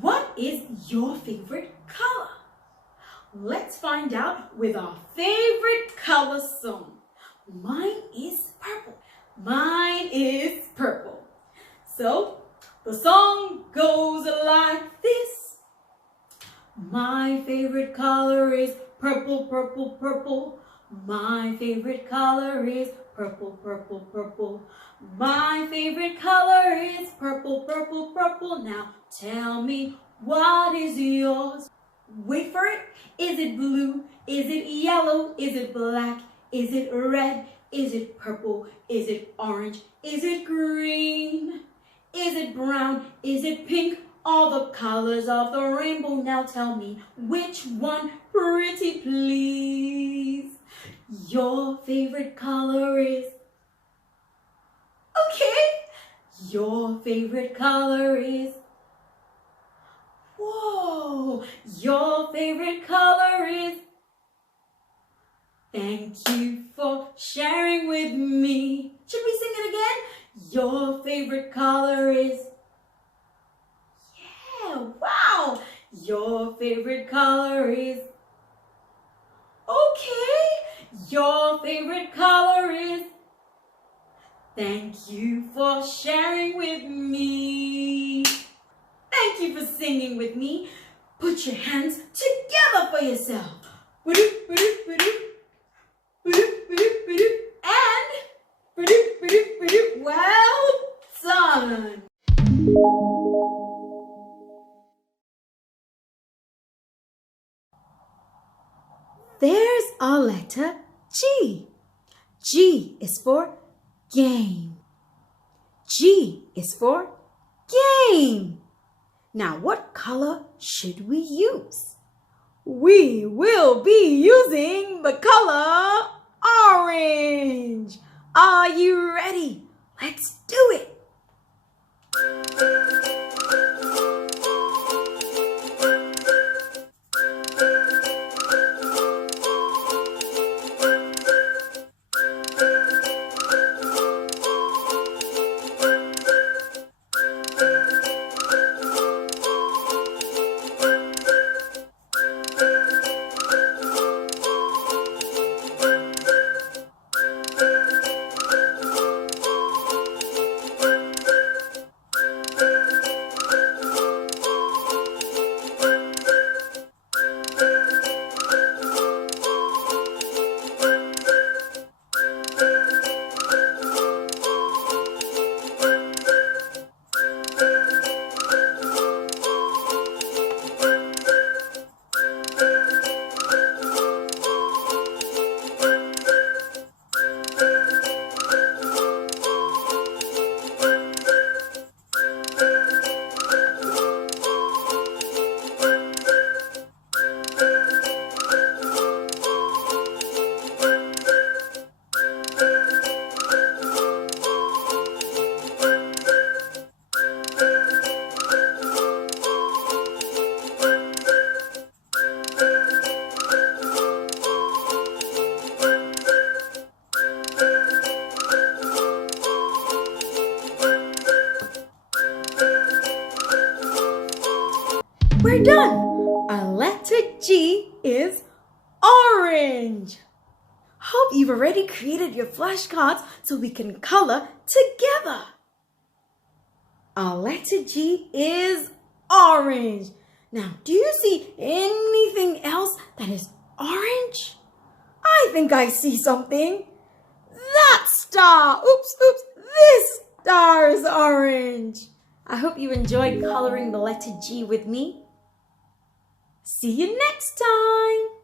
What is your favorite color? Let's find out with our favorite color song. Mine is purple. Mine is purple. So the song goes like this. My favorite color is purple, purple, purple. My favorite color is purple, purple, purple. My favorite color is purple, purple, purple. Now tell me, what is yours? Wait for it. Is it blue? Is it yellow? Is it black? Is it red? Is it purple? Is it orange? Is it green? Is it brown? Is it pink? All the colors of the rainbow. Now tell me, which one, pretty please? Your favorite color is... Okay. Your favorite color is... Whoa. Your favorite color is... Thank you for sharing with me. Should we sing it again? Your favorite color is... Yeah, wow. Your favorite color is... Okay. Your favorite color is... Thank you for sharing with me. Thank you for singing with me. Put your hands together for yourself. And well done. There's our letter G. G is for game. G is for game. Now, what color should we use? We will be using the color orange. Are you ready? Let's do it. We're done. Our letter G is orange. Hope you've already created your flashcards so we can color together. Our letter G is orange. Now, do you see anything else that is orange? I think I see something. That star. Oops. This star is orange. I hope you enjoyed coloring the letter G with me. See you next time.